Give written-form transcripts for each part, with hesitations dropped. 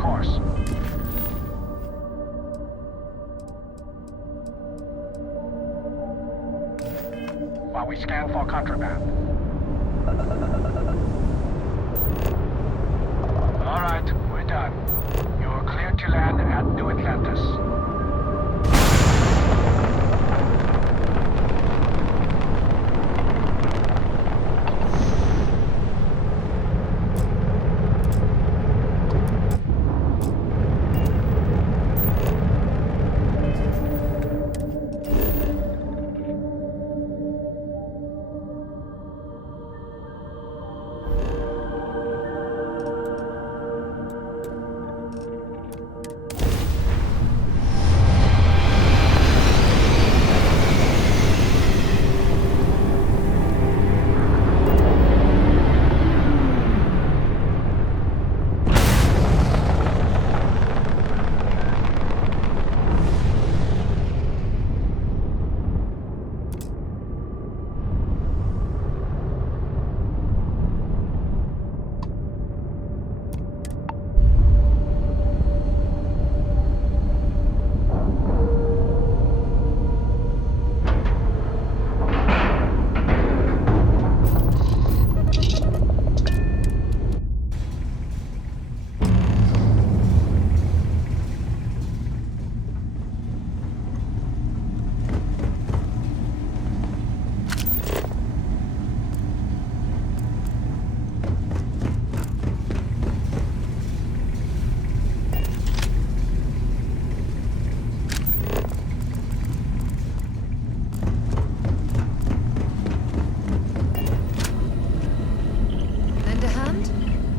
course. While we scan for contraband. All right, we're done. You're cleared to land at New Atlantis.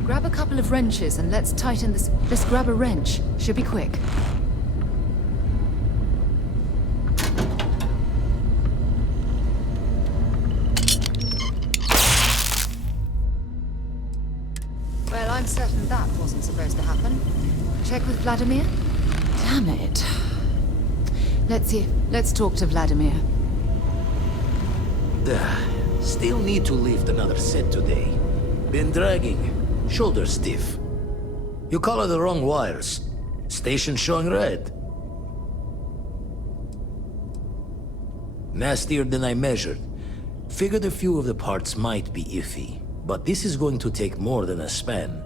Grab a couple of wrenches and let's tighten this. Just grab a wrench. Should be quick. Well, I'm certain that wasn't supposed to happen. Check with Vladimir? Damn it. Let's see. Let's talk to Vladimir. Still need to lift another set today. Been dragging. Shoulder stiff. You color the wrong wires. Station showing red. Nastier than I measured. Figured a few of the parts might be iffy, but this is going to take more than a span.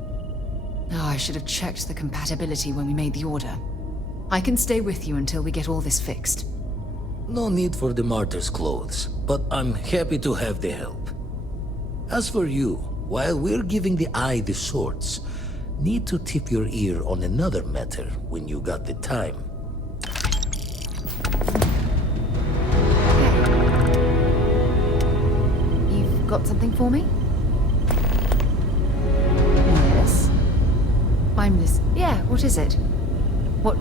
Oh, I should have checked the compatibility when we made the order. I can stay with you until we get all this fixed. No need for the martyr's clothes, but I'm happy to have the help. As for you, while we're giving the eye the sorts, need to tip your ear on another matter when you got the time. Hey. You've got something for me? Yes. I'm this. Yeah, what is it? What?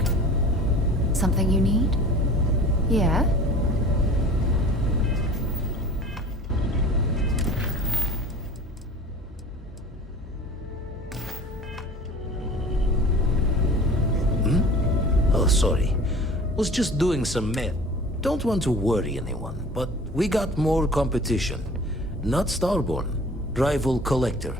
Something you need? Yeah? Oh, sorry. Was just doing some math. Don't want to worry anyone, but we got more competition. Not Starborn, rival collector.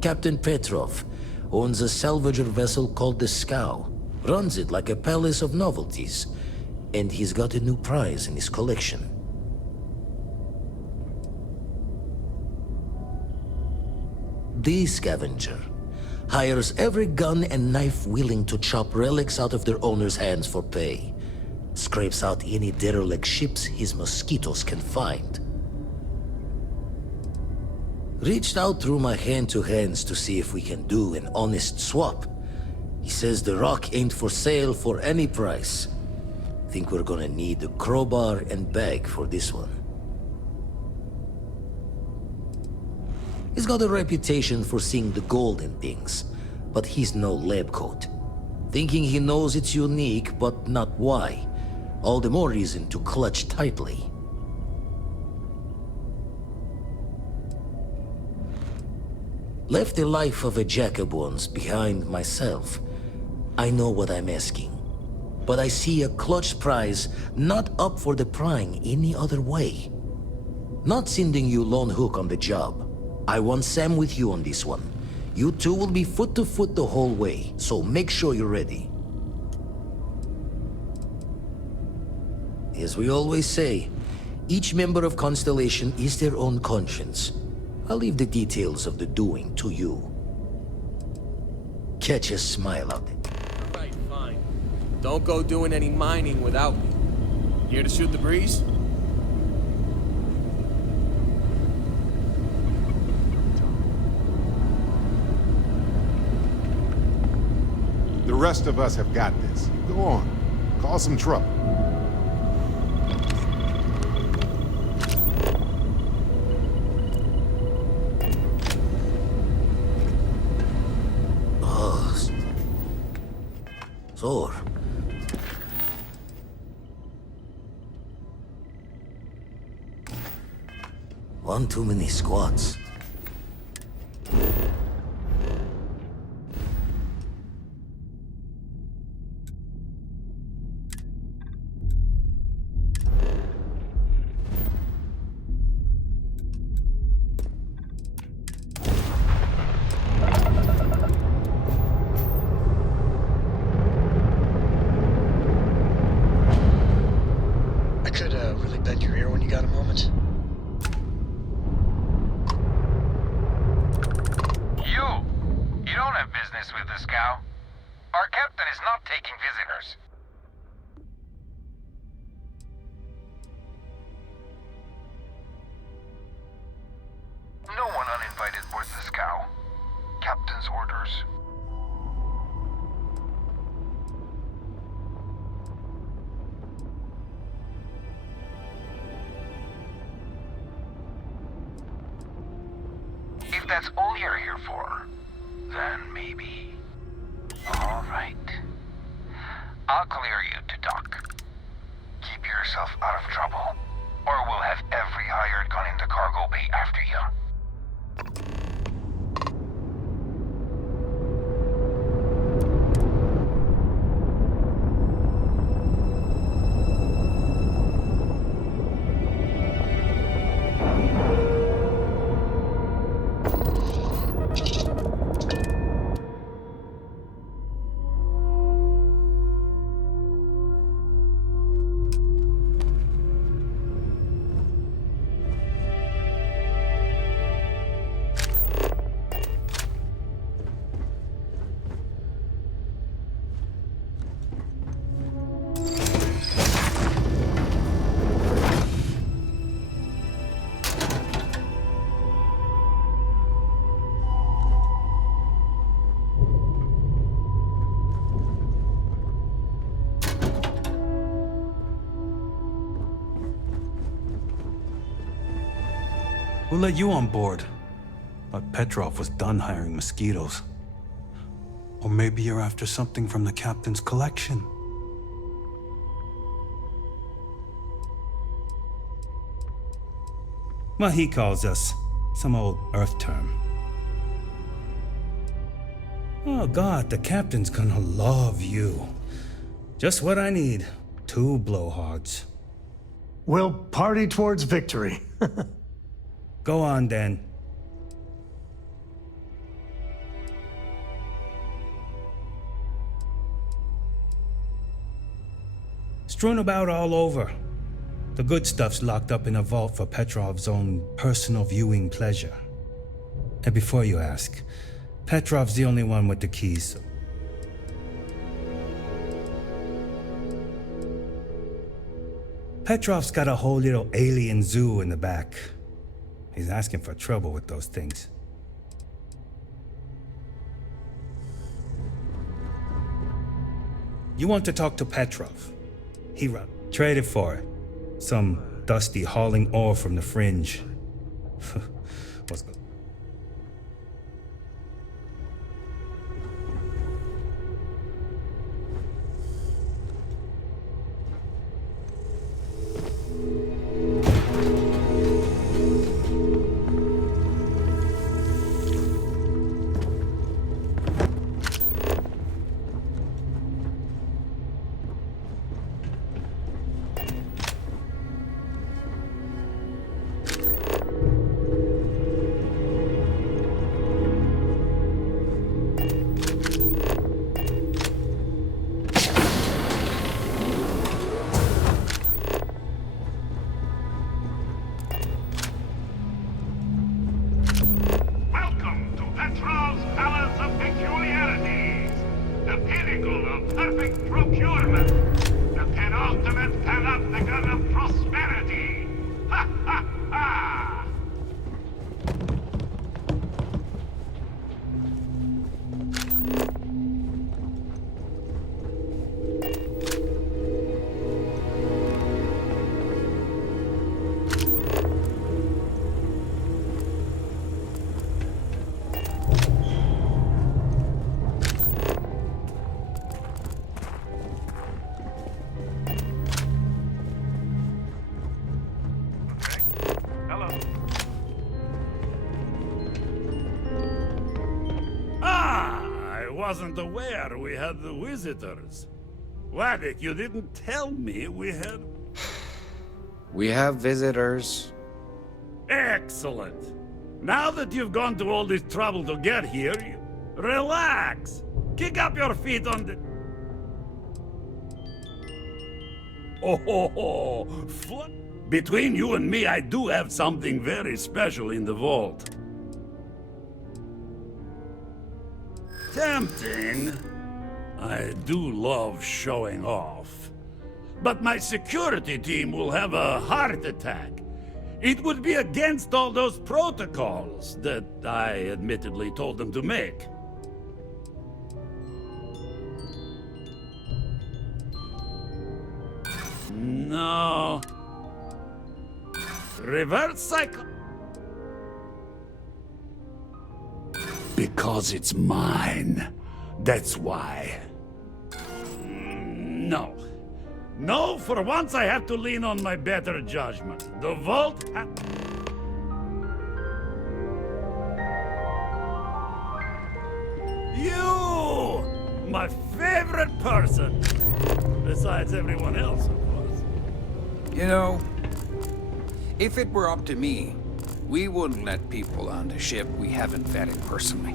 Captain Petrov owns a salvager vessel called the Scow. Runs it like a palace of novelties. And he's got a new prize in his collection. The Scavenger hires every gun and knife willing to chop relics out of their owner's hands for pay. Scrapes out any derelict ships his mosquitoes can find. Reached out through my hand-to-hands to see if we can do an honest swap. He says the rock ain't for sale for any price. Think we're gonna need a crowbar and bag for this one. He's got a reputation for seeing the gold in things, but he's no lab coat. Thinking he knows it's unique, but not why. All the more reason to clutch tightly. Left the life of a jack-of-bones behind myself. I know what I'm asking. But I see a clutch prize not up for the prying any other way. Not sending you lone hook on the job. I want Sam with you on this one. You two will be foot to foot the whole way, so make sure you're ready. As we always say, each member of Constellation is their own conscience. I'll leave the details of the doing to you. Catch a smile out there. All right, fine. Don't go doing any mining without me. Here to shoot the breeze? The rest of us have got this. Go on. Cause some trouble. Thor. One too many squats. Really bend your ear when you got a moment? You don't have business with the Scow. Our captain is not taking visitors. No one uninvited boards the Scow. Captain's orders. If that's all you're here for, then maybe. All right. I'll clear you to dock. Keep yourself out of trouble, or we'll have every hired gun in the cargo bay after you. Who let you on board? Thought Petrov was done hiring mosquitoes. Or maybe you're after something from the captain's collection. Well, he calls us. Some old Earth term. Oh God, the captain's gonna love you. Just what I need. 2 blowhards. We'll party towards victory. Go on, then. Strewn about all over. The good stuff's locked up in a vault for Petrov's own personal viewing pleasure. And before you ask, Petrov's the only one with the keys. Petrov's got a whole little alien zoo in the back. He's asking for trouble with those things. You want to talk to Petrov? He traded for it. Some dusty hauling ore from the fringe. What's good? Perfect procurement. The penultimate panopticon of prosperity. Ha ha ha! I wasn't aware we had the visitors. Waddick, you didn't tell me we had... We have visitors. Excellent. Now that you've gone to all this trouble to get here, relax. Kick up your feet on the... Oh, between you and me, I do have something very special in the vault. Tempting. I do love showing off. But my security team will have a heart attack. It would be against all those protocols that I admittedly told them to make. No. Reverse cycle. Because it's mine. That's why. No. No, for once I have to lean on my better judgment. The vault You! My favorite person! Besides everyone else, of course. You know, if it were up to me, we wouldn't let people on the ship we haven't vetted personally.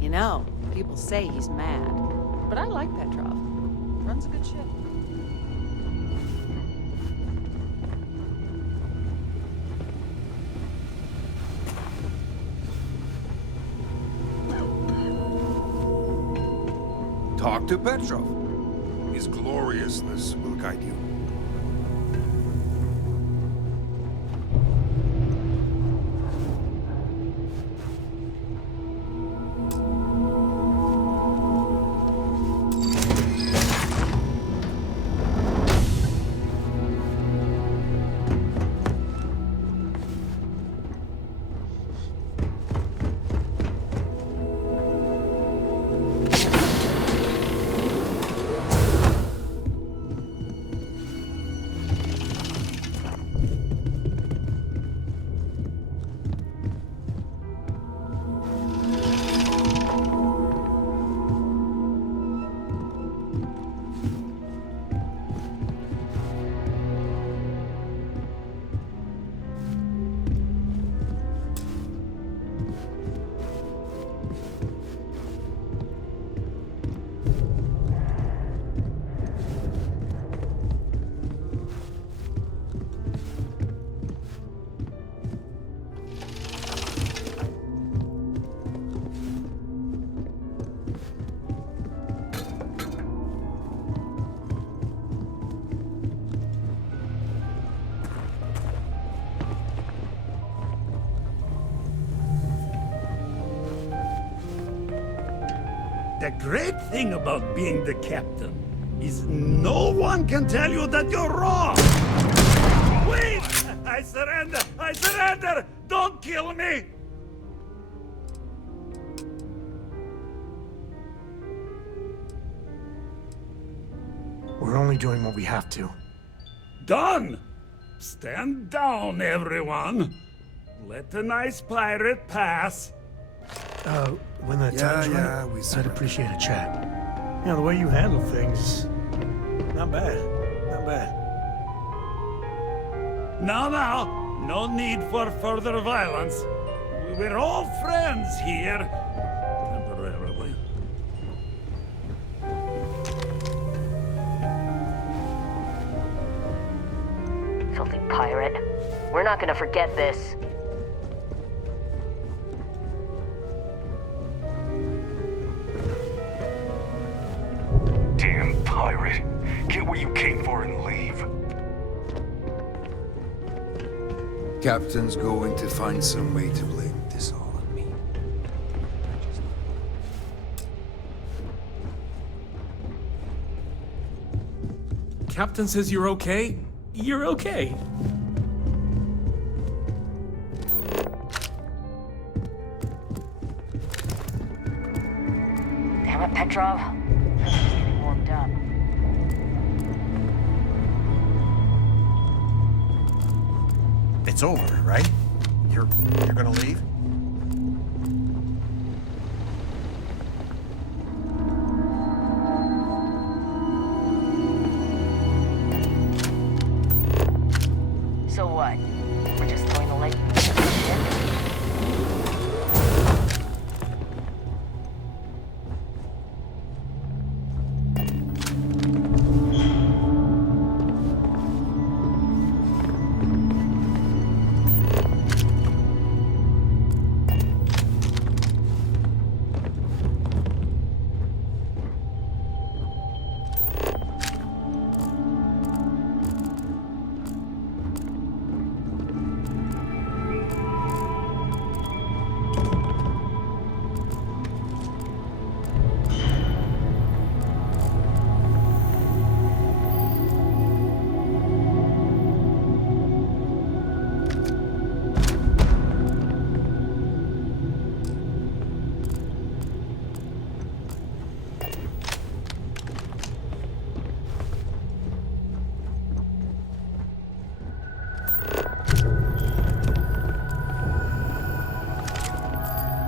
You know, people say he's mad, but I like Petrov. Runs a good ship. Talk to Petrov. His gloriousness will guide you. The great thing about being the captain is no one can tell you that you're wrong. Wait! I surrender! I surrender! Don't kill me! We're only doing what we have to. Done! Stand down, everyone. Let the nice pirate pass. When the time's right, I'd appreciate a chat. You know, the way you handle things, Not bad. Not bad. Now, no need for further violence. We're all friends here. Temporarily. Filthy pirate. We're not gonna forget this. Damn pirate. Get what you came for and leave. Captain's going to find some way to blame this all on me. Captain says you're okay? You're okay. Damn it, Petrov. This is getting warmed up. It's over, right? You're gonna leave? So what? We're just going to let you do this shit?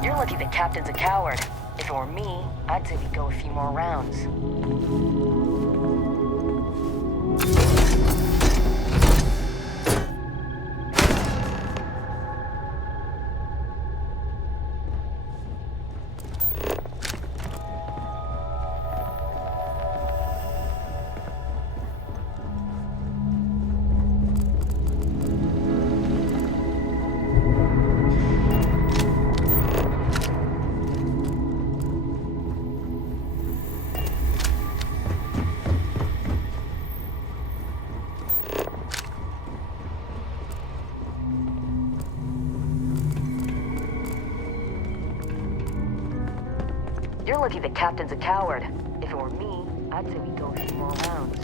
You're lucky the captain's a coward. If it were me, I'd say we go a few more rounds. You're lucky the captain's a coward. If it were me, I'd say we go a few more rounds.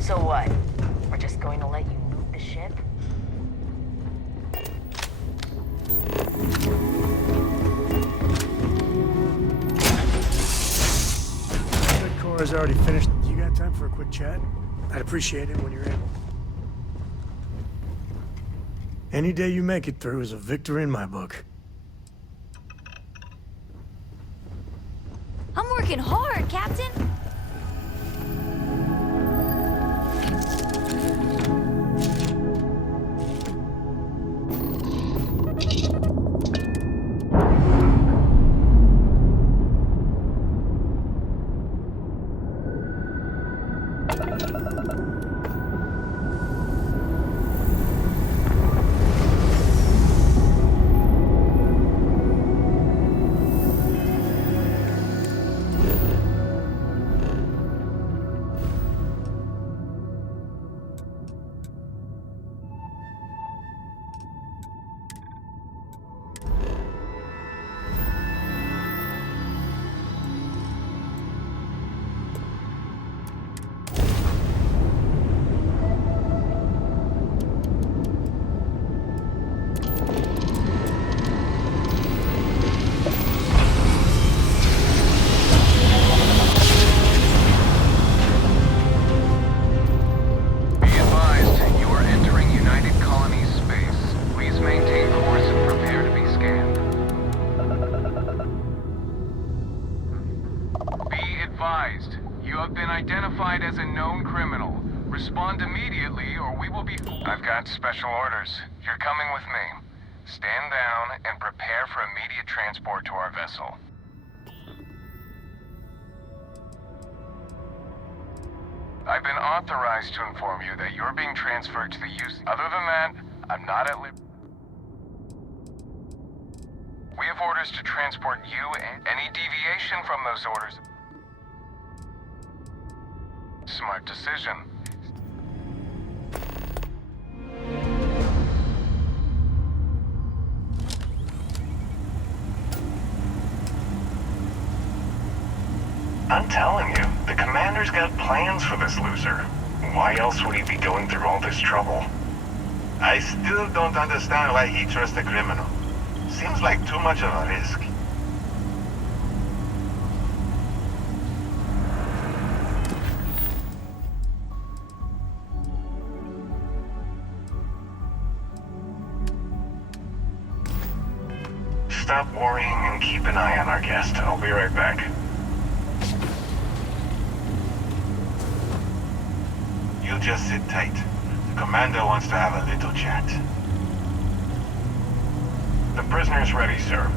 So what? We're just going to let you loot the ship? Good core is already finished. You got time for a quick chat? I'd appreciate it when you're able. Any day you make it through is a victory in my book. I'm working hard, Captain. advised. You have been identified as a known criminal. Respond immediately or we will be... I've got special orders. You're coming with me. Stand down and prepare for immediate transport to our vessel. I've been authorized to inform you that you're being transferred to the use... Other than that, I'm not at liberty. We have orders to transport you and any deviation from those orders. Smart decision. I'm telling you, the commander's got plans for this loser. Why else would he be going through all this trouble? I still don't understand why he trusts a criminal. Seems like too much of a risk. Stop worrying and keep an eye on our guest. I'll be right back. You just sit tight. The commander wants to have a little chat. The prisoner's ready, sir.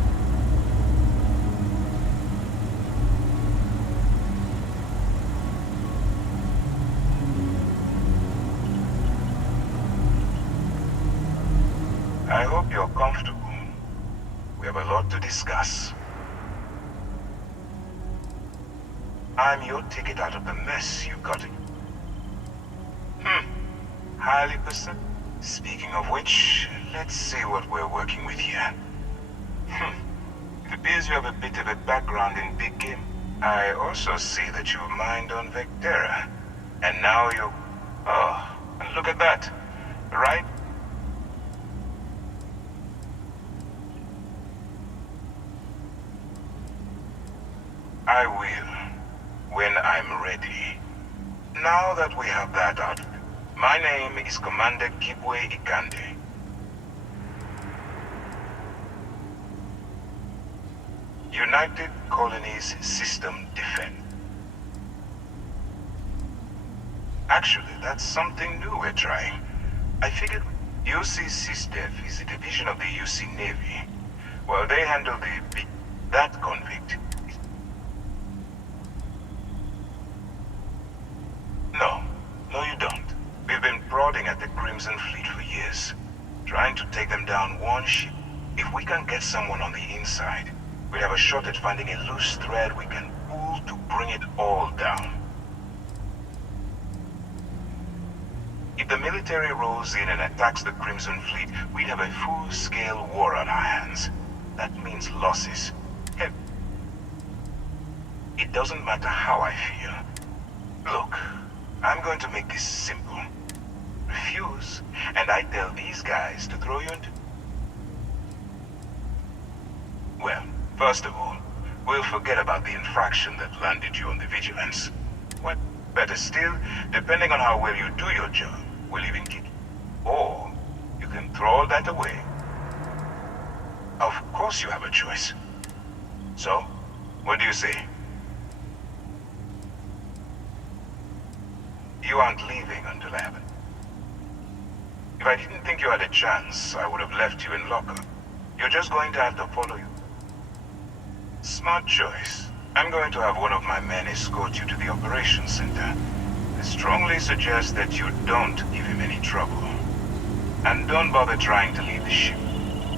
I hope you're comfortable. We have a lot to discuss. I'm your ticket out of the mess you got in. Highly percent. Speaking of which, let's see what we're working with here. It appears you have a bit of a background in big game. I also see that you mined on Vectera. And now you... Oh, and look at that. Right? I will, when I'm ready. Now that we have that out, my name is Commander Kibwe Ikande. United Colonies System Defense. Actually, that's something new we're trying. I figured UC SysDef is a division of the UC Navy. Well, they handle that convict. No, you don't. We've been prodding at the Crimson Fleet for years, trying to take them down one ship. If we can get someone on the inside, we have a shot at finding a loose thread we can pull to bring it all down. If the military rolls in and attacks the Crimson Fleet, we'd have a full-scale war on our hands. That means losses. Hell, it doesn't matter how I feel. Look, I'm going to make this simple. Refuse, and I tell these guys to throw you into... Well, first of all, we'll forget about the infraction that landed you on the Vigilance. What? Better still, depending on how well you do your job, we'll even kick you. Or, you can throw all that away. Of course you have a choice. So, what do you say? You aren't leaving until I have it. If I didn't think you had a chance, I would have left you in lockup. You're just going to have to follow you. Smart choice. I'm going to have one of my men escort you to the operations center. I strongly suggest that you don't give him any trouble. And don't bother trying to leave the ship.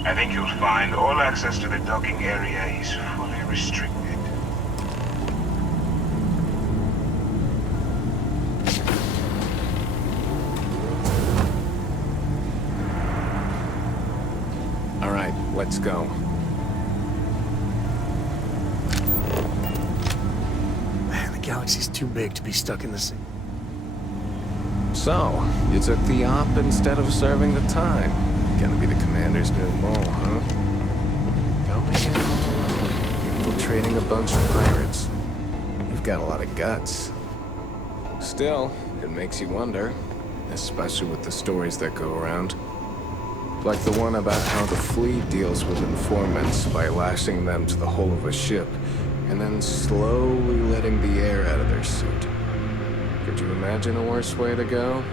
I think you'll find all access to the docking area is fully restricted. All right, let's go. Man, the galaxy's too big to be stuck in the same. So, you took the op instead of serving the time. Gonna be the commander's new role, huh? Going in all alone, infiltrating a bunch of pirates. You've got a lot of guts. Still, it makes you wonder, especially with the stories that go around. Like the one about how the fleet deals with informants by lashing them to the hull of a ship and then slowly letting the air out of their suit. Could you imagine a worse way to go?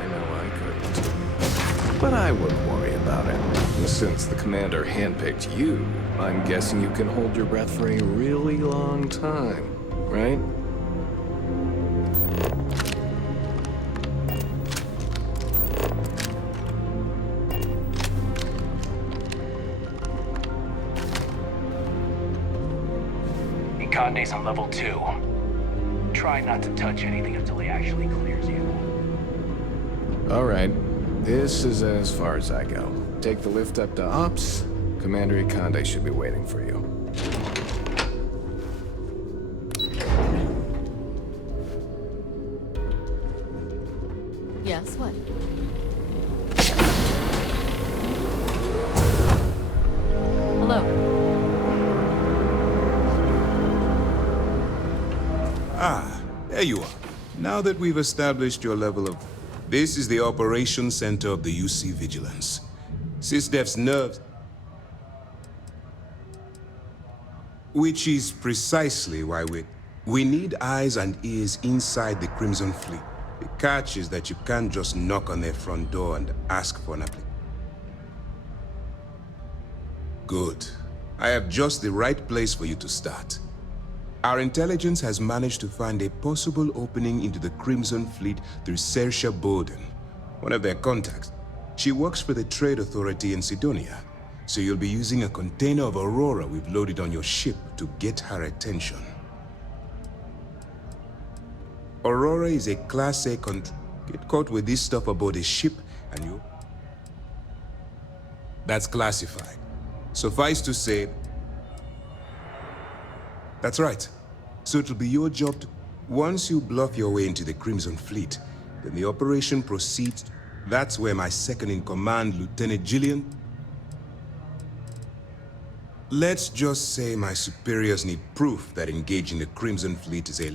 I know I couldn't. But I wouldn't worry about it. Since the commander handpicked you, I'm guessing you can hold your breath for a really long time, right? Conde's on level 2. Try not to touch anything until he actually clears you. All right. This is as far as I go. Take the lift up to Ops. Commander Conde should be waiting for you. Yes, what? Hello. Ah, there you are. Now that we've established your level of... This is the operations center of the UC Vigilance. SysDef's nerves... Which is precisely why we need eyes and ears inside the Crimson Fleet. The catch is that you can't just knock on their front door and ask for an application. Good. I have just the right place for you to start. Our intelligence has managed to find a possible opening into the Crimson Fleet through Saoirse Bowden, one of their contacts. She works for the Trade Authority in Sidonia, so you'll be using a container of Aurora we've loaded on your ship to get her attention. Aurora is a Class A Get caught with this stuff aboard a ship, and you... That's classified. Suffice to say... That's right. So it'll be your job to... Once you bluff your way into the Crimson Fleet, then the operation proceeds. That's where my second-in-command, Lieutenant Gillian... Let's just say my superiors need proof that engaging the Crimson Fleet is a...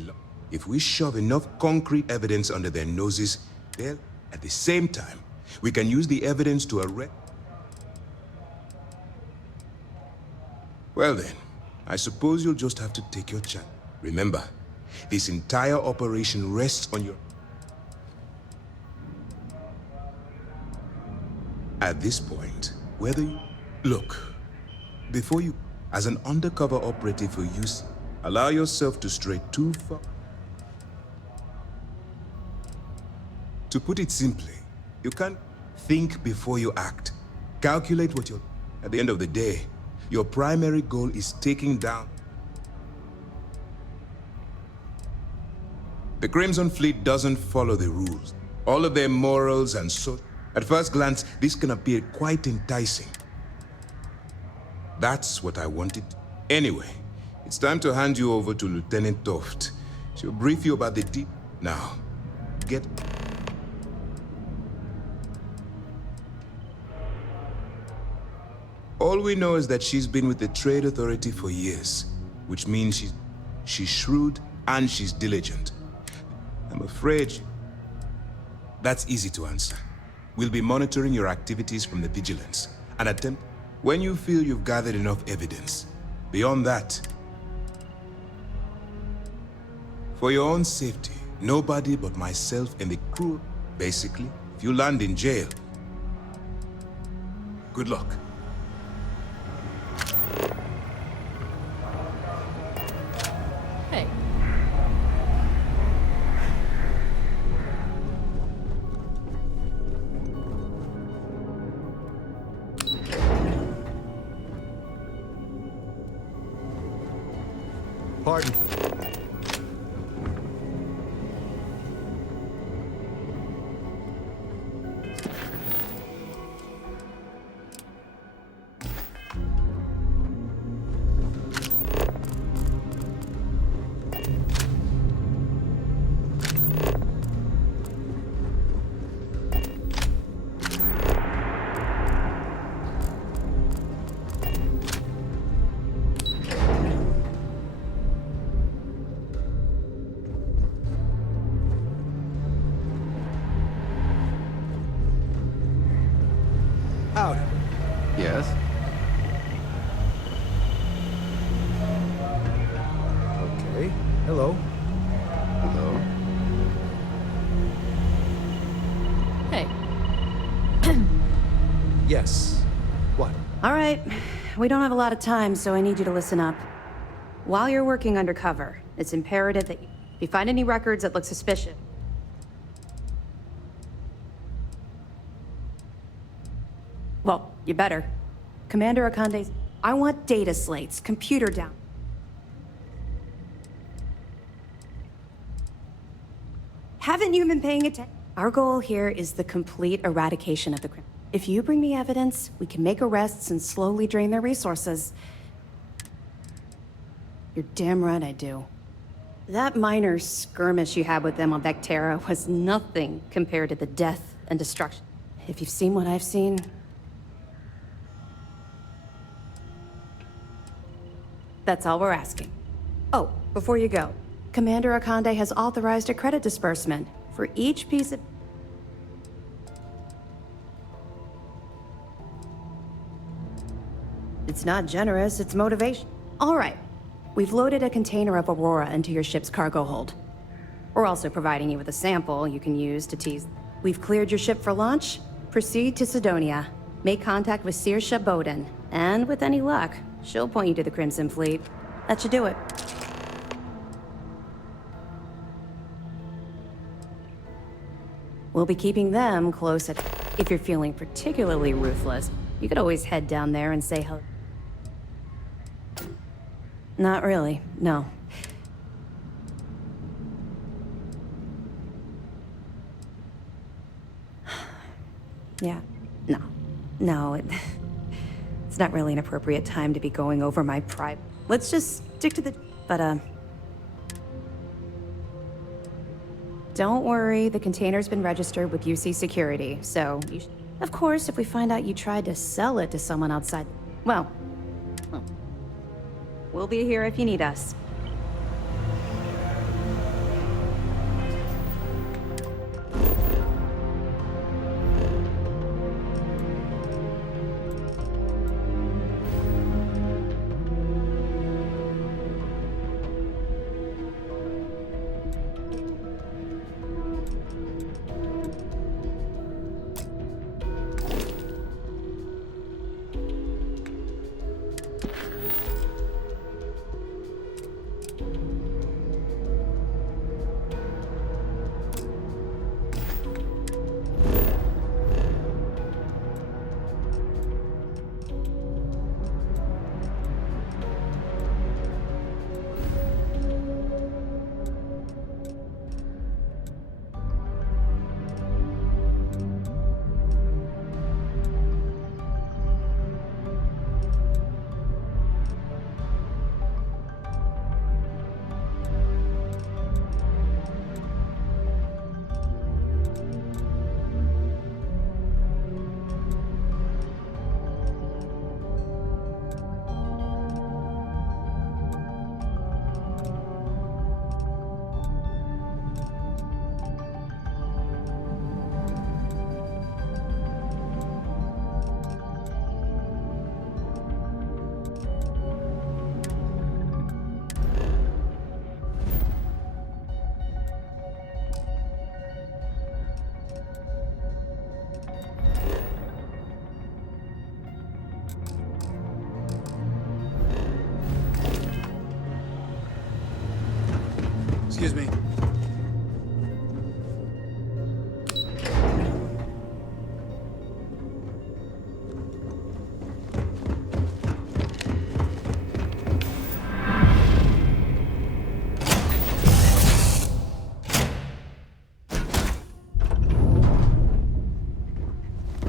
If we shove enough concrete evidence under their noses, they'll... At the same time, we can use the evidence to arrest... Well then, I suppose you'll just have to take your chance. Remember, this entire operation rests on your... At this point, whether you... Look, before you... As an undercover operative for use, allow yourself to stray too far. To put it simply, you can't think before you act. Calculate what you're... At the end of the day, your primary goal is taking down... The Crimson Fleet doesn't follow the rules. All of their morals and so... At first glance, this can appear quite enticing. That's what I wanted. Anyway, it's time to hand you over to Lieutenant Toft. She'll brief you about the deep... Now, get... All we know is that she's been with the Trade Authority for years, which means she's shrewd and she's diligent. I'm afraid that's easy to answer. We'll be monitoring your activities from the Vigilance and attempt when you feel you've gathered enough evidence. Beyond that, for your own safety, nobody but myself and the crew, basically, if you land in jail, good luck. Hey. Pardon. Hello. Hello? Hey. Yes. What? All right. We don't have a lot of time, so I need you to listen up. While you're working undercover, it's imperative that if you find any records that look suspicious, well, you better. Commander Akande's... I want data slates, computer down. Haven't you been paying attention? Our goal here is the complete eradication of the crime. If you bring me evidence, we can make arrests and slowly drain their resources. You're damn right I do. That minor skirmish you had with them on Vectera was nothing compared to the death and destruction. If you've seen what I've seen... That's all we're asking. Oh, before you go, Commander Akande has authorized a credit disbursement for each piece of... It's not generous, it's motivation. All right. We've loaded a container of Aurora into your ship's cargo hold. We're also providing you with a sample you can use to tease. We've cleared your ship for launch. Proceed to Sidonia. Make contact with Saoirse Bowden. And with any luck, she'll point you to the Crimson Fleet. That should do it. We'll be keeping them close at... If you're feeling particularly ruthless, you could always head down there and say hello. Not really, no. Yeah, no, it's not really an appropriate time to be going over my private. Let's just stick to the... But, don't worry, the container's been registered with UC Security, so you Of course, if we find out you tried to sell it to someone outside... Well, we'll be here if you need us. Excuse me.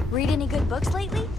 Read any good books lately?